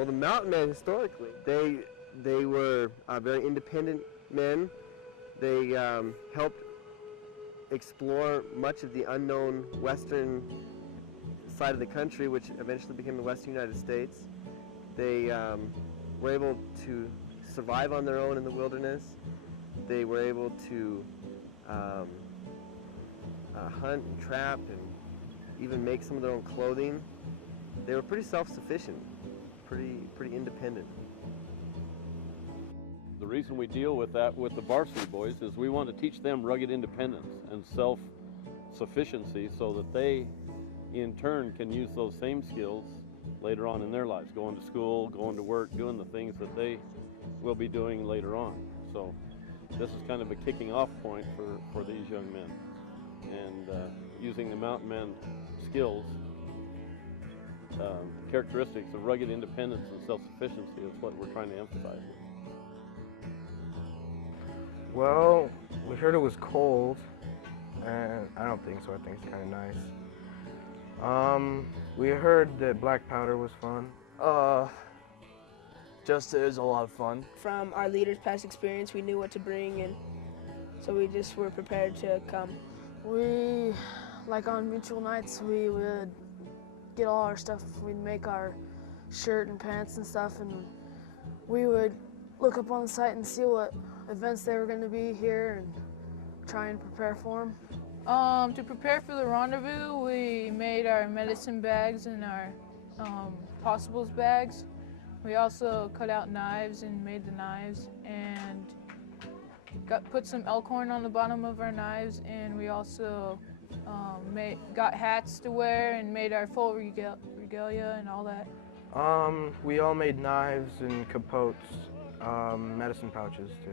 Well, the mountain men historically, they were very independent men. They helped explore much of the unknown western side of the country, which eventually became the western United States. They were able to survive on their own in the wilderness. They were able to hunt and trap and even make some of their own clothing. They were pretty self-sufficient, pretty independent. The reason we deal with that with the Varsiiy boys is we want to teach them rugged independence and self-sufficiency so that they, in turn, can use those same skills later on in their lives, going to school, going to work, doing the things that they will be doing later on. So this is kind of a kicking off point for these young men. And using the mountain men skills, characteristics of rugged independence and self-sufficiency is what we're trying to emphasize. Well, we heard it was cold, and I don't think so. I think it's kind of nice. We heard that black powder was fun. Just it was a lot of fun. From our leaders' past experience, we knew what to bring, and so we just were prepared to come. We, like on mutual nights, we would get all our stuff. We'd make our shirt and pants and stuff, and we would look up on the site and see what events they were going to be here and try and prepare for them. To prepare for the rendezvous, we made our medicine bags and our possibles bags. We also cut out knives and made the knives, and put some elk horn on the bottom of our knives, and we also got hats to wear and made our full regalia and all that. We all made knives and capotes, medicine pouches too.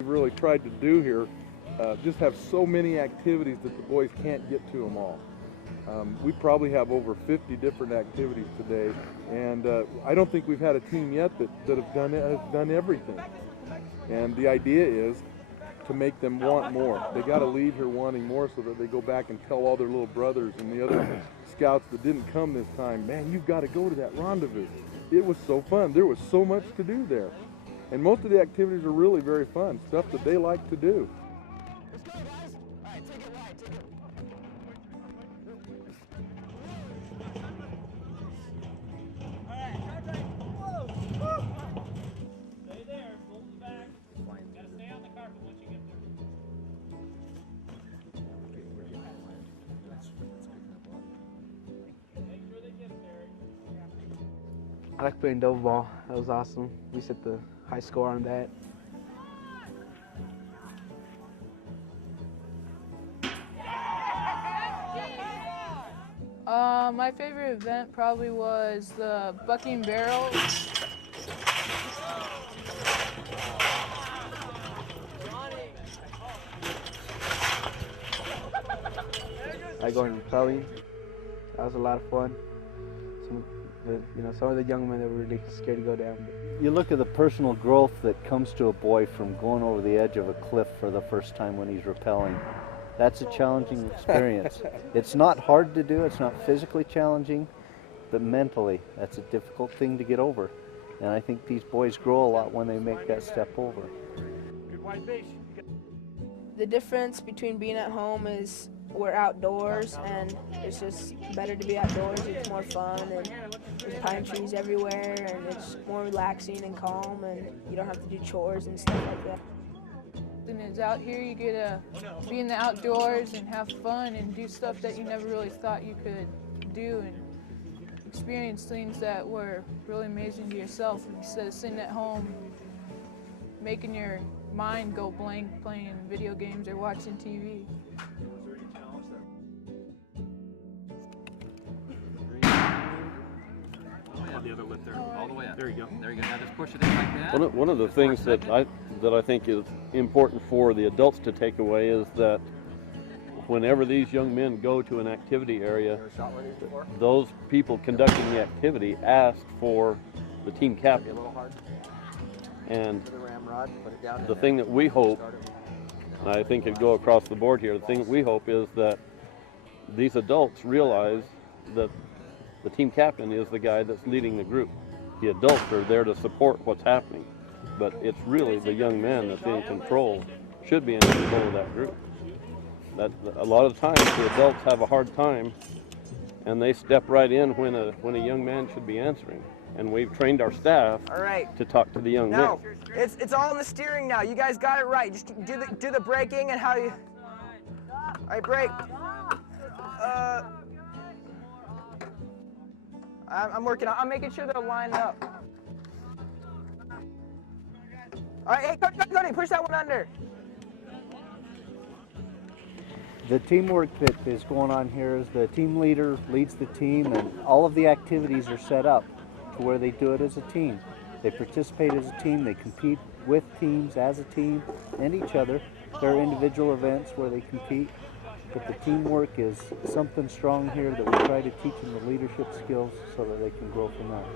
Really tried to do here, just have so many activities that the boys can't get to them all. We probably have over 50 different activities today, and I don't think we've had a team yet that has done everything. And the idea is to make them want more. They got to leave here wanting more so that they go back and tell all their little brothers and the other scouts that didn't come this time, man, you've got to go to that rendezvous. It was so fun. There was so much to do there. And most of the activities are really very fun, stuff that they like to do. Let's go, guys. All right, take it wide, take it. All right, whoa, whoa. Stay there, pull them back. Gotta stay on the carpet once you get there. Make sure they get it there. I like playing double ball. That was awesome. We set the high score on that. My favorite event probably was the bucking barrel. I go in rappelling. That was a lot of fun. Some But you know, some of the young men that were really scared to go down. But You look at the personal growth that comes to a boy from going over the edge of a cliff for the first time when he's rappelling. That's a challenging experience. It's not hard to do, it's not physically challenging, but mentally, that's a difficult thing to get over. And I think these boys grow a lot when they make that step over. The difference between being at home is we're outdoors, and it's just better to be outdoors. It's more fun, and there's pine trees everywhere, and it's more relaxing and calm, and you don't have to do chores and stuff like that. And it's out here, you get to be in the outdoors and have fun and do stuff that you never really thought you could do, and experience things that were really amazing to yourself instead of sitting at home making your mind go blank playing video games or watching TV. The other lip there, all the way up. There you go. There you go. Now just push it in like that. One of the things that I think is important for the adults to take away is that whenever these young men go to an activity area, those people conducting the activity ask for the team captain. And the thing that we hope, and I think it'd go across the board here, the thing that we hope is that these adults realize that the team captain is the guy that's leading the group. The adults are there to support what's happening, but it's really the young man that's in control, should be in control of that group. That a lot of times the adults have a hard time, and they step right in when a young man should be answering. And we've trained our staff to talk to the young men. No, it's all in the steering now. You guys got it right. Just do the braking and how you. All right, brake. I'm working on. I'm making sure they're lined up. All right, hey, Cody, push that one under. The teamwork that is going on here is the team leader leads the team, and all of the activities are set up to where they do it as a team. They participate as a team, they compete with teams as a team and each other. There are individual events where they compete, but the teamwork is something strong here that we try to teach them the leadership skills so that they can grow from that.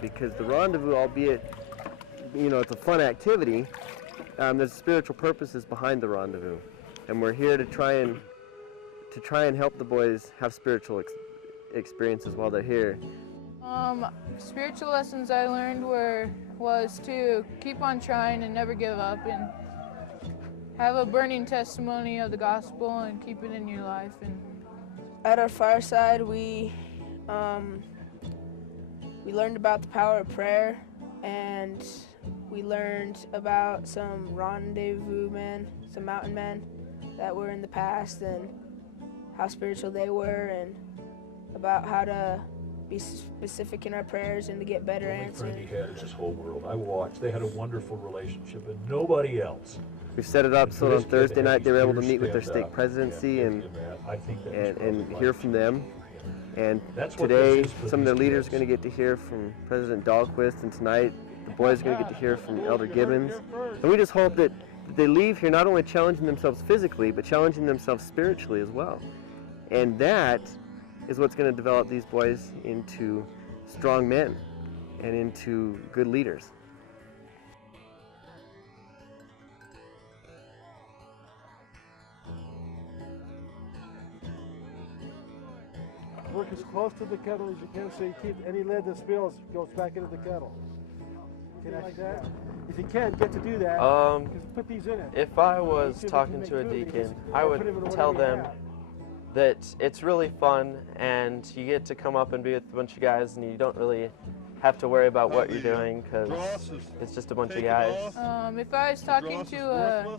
Because the rendezvous, albeit, it's a fun activity, there's spiritual purposes behind the rendezvous, and we're here to try and help the boys have spiritual experiences while they're here. Spiritual lessons I learned was to keep on trying and never give up, and have a burning testimony of the gospel and keep it in your life. And at our fireside, we learned about the power of prayer, and we learned about some rendezvous men, some mountain men that were in the past, and how spiritual they were, and about how to be specific in our prayers and to get better answers. The only friend he had is his whole world. I watched. They had a wonderful relationship, and nobody else. We've set it up so on Thursday night they were able to meet with their state presidency and hear from them. And today, some of their leaders are going to get to hear from President Dahlquist, and tonight the boys are going to get to hear from Elder Gibbons. And we just hope that they leave here not only challenging themselves physically, but challenging themselves spiritually as well. And that is what's going to develop these boys into strong men and into good leaders. Work as close to the kettle as you can so you keep any lid that spills goes back into the kettle. Can I do that? If you can, get to do that. Put these in it. If I was talking to a deacon, I would tell them that it's really fun and you get to come up and be with a bunch of guys and you don't really have to worry about what you're doing because it's just a bunch of guys. If I was talking to a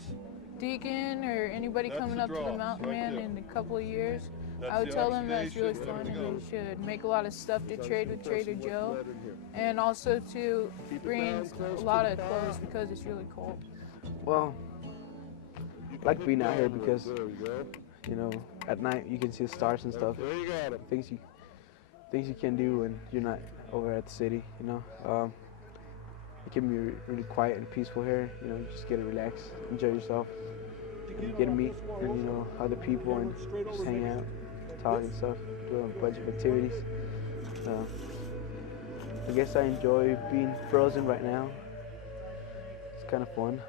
deacon or anybody coming up to the mountain man in a couple of years, I would tell them that it's really fun and they should make a lot of stuff to trade with Trader Joe, and also to bring a lot of clothes because it's really cold. Well, I like being out here because, at night you can see the stars and stuff. Things you can do when you're not over at the city, It keep me really quiet and peaceful here. You know, you just get to relax, enjoy yourself, and get to meet other people and just hang out, talk and stuff, do a bunch of activities. I guess I enjoy being frozen right now. It's kind of fun.